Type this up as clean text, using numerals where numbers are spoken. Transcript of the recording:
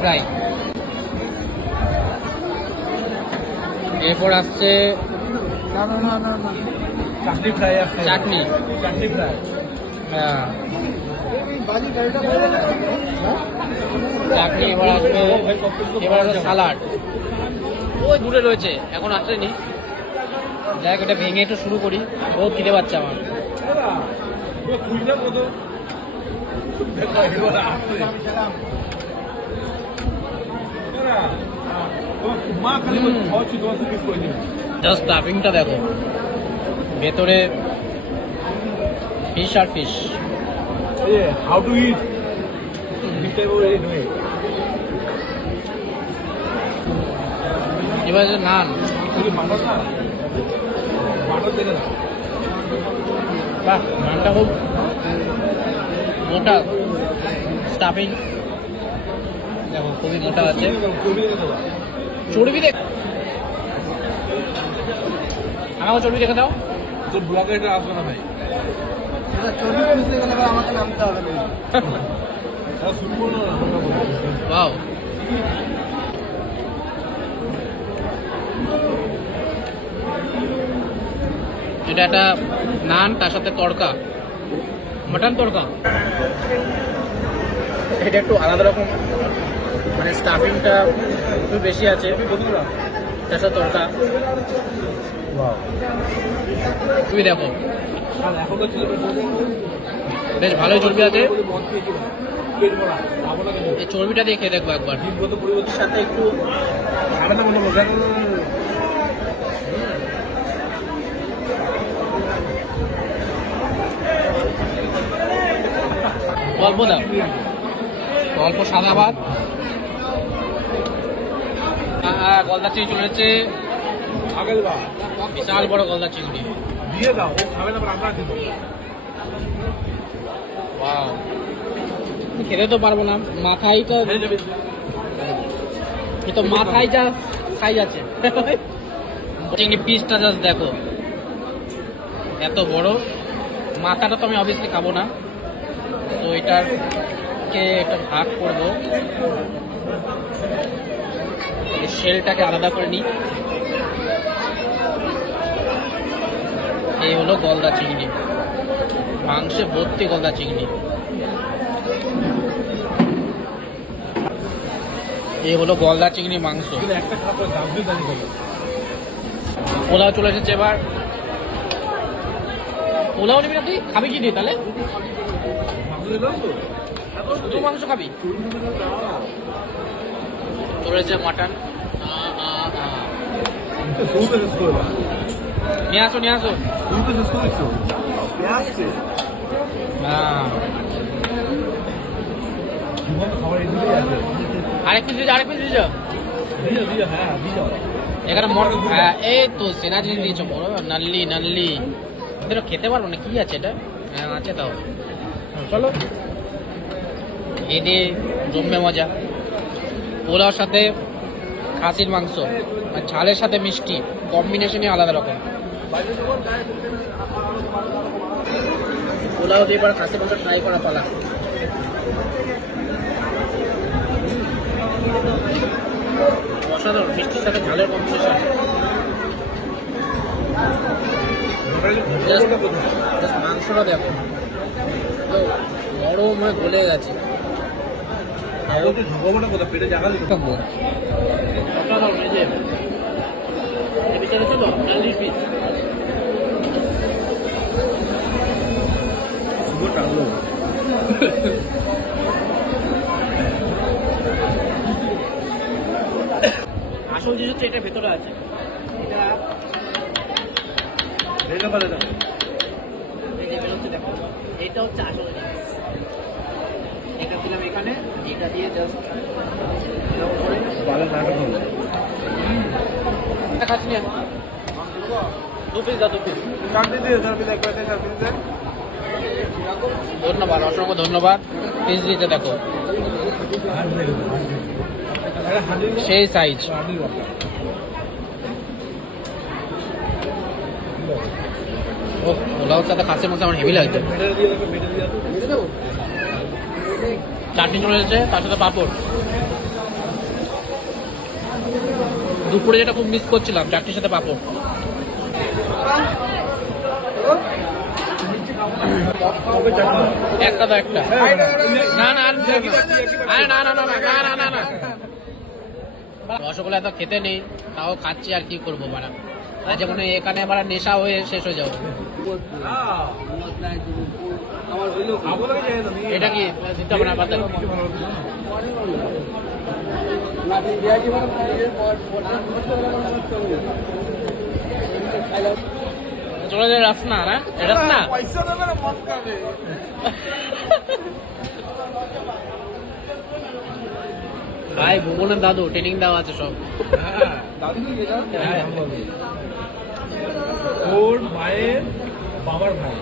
Fry. এরপর আসছে চাটনি fry আছে, চাটনি। চাটনি ফ্রাই। হ্যাঁ, চাটনি। এবার আসবে, এবার আসবে সালাড। ওই দূরে রয়েছে, এখন আসেনি। যাই হোক, এটা ভেঙে একটু শুরু করি। বহুত খিদে পাচ্ছে আমার। জাস্ট স্টাফিংটা দেখো, ভেতরে ফিশ আর ফিশ। হাউ টু ইট এবার যে নান, বাহ, নানটা খুব মোটা, স্টাফিং দেখো খুবই মোটা আছে। চর্বি দেখ, আমাকে চর্বি দেখে দাও। তোর ব্লগে এটা আসবে না ভাই, আমাকে নামতে হবে না। শুনবো না। ওয়াও, এটা একটা নান, তার সাথে তড়কা, মটন তড়কা। এটা একটু আলাদা রকম, মানে স্টাফিংটা একটু বেশি আছে, তার সাথে তড়কা। তুমি দেখো, বেশ ভালোই চর্বি আছে। এই চর্বিটা দিয়ে খেয়ে দেখবো একবার, সাথে একটু অল্প দাও, অল্প সাদা ভাত। গলদা চিংড়ি চলে যাচ্ছে, বিশাল বড় গলদা চিংড়ি। দিয়ে দাও, ও খাবে না, আমরা দিব। ওয়াও, খেতে তো পারবো না, মাথায় তো, তো মাথায় যা সাইজ আছে। চিংড়ি পিসটা জাস্ট দেখো, এত বড়। মাথাটা তো আমি অবভিয়াসলি খাবো না, তো এটাকে একটা ভাগ করবো, শেলটাকে আলাদা করে নিই। এই হলো গলদা চিংড়ি, মাংসে ভর্তি গলদা চিংড়ি। এই হলো গলদা চিংড়ি মাংস। একটা খাবার দাম দিয়ে দাঁড়িয়ে গেল। পোলাও চলে এসেছে এবার। পোলাও নিবি না তুই? খাবি কি দিয়ে তাহলে? শুধু মাংস খাবি? চলে এসেছে মাটন। নিয়ে আসো, নিয়ে আসো। হ্যাঁ, আরেক পিস দিয়ে, আরেক পিস দিয়ে যাও। এখানে মটন, হ্যাঁ, এই তো সেরা জিনিস দিয়েছো, বড় নাল্লি নাল্লি। এদের খেতে পারবো না, কি আছে এটা? হ্যাঁ, আছে তাও। চলো, এই দিয়ে জমবে মজা। পোলাওর সাথে খাসির মাংস আর ঝালের সাথে মিষ্টি, কম্বিনেশনই আলাদা রকম। পোলাও দিয়ে এবার খাসির মাংস ট্রাই করা পালা। অসাধারণ, মিষ্টির সাথে ঝালের কম্বিনেশন। মাংসটা দেখো, তো নরম হয়ে গলে গেছে। পেটে জায়গা দিতে অসাধারণ। এই যে ভিতরে ছিল নাল্লির পিস। আসল জিনিস হচ্ছে এটা ভেতরে আছে, এটা এই যে বেরোচ্ছে দেখো, এটা হচ্ছে আসল জিনিস। এটা দিলাম এখানে, এটা দিয়ে জাস্ট খাচ্ছি না। দু পিস দাও, দু পিস। ধন্যবাদ, অসংখ্য ধন্যবাদ। পিস দিতে দেখো, সেই সাইজ। ও পোলাওর সাথে খাসির মাংস আমার হেভি লাগছে। চাটনি চলে এসেছে, তার সাথে পাঁপড়। দুপুরে যেটা খুব মিস করছিলাম, চাটনির সাথে পাঁপড়। একটা তো একটা। না না আরে না না না না না না না, রসগোল্লা তো খেতে নেই, তাও খাচ্ছি, আর কি করবো বাড়া। আর যেমন এখানে আবার নেশা হয়ে শেষ হয়ে যাবো। এটা কি দিতে হবে না পাতা? চলে যায় রাসনা না, রাসনা ভাই, ভুবনের দাদু ট্রেনিং দেওয়া আছে সব। ওর মায়ের বাবার ভাই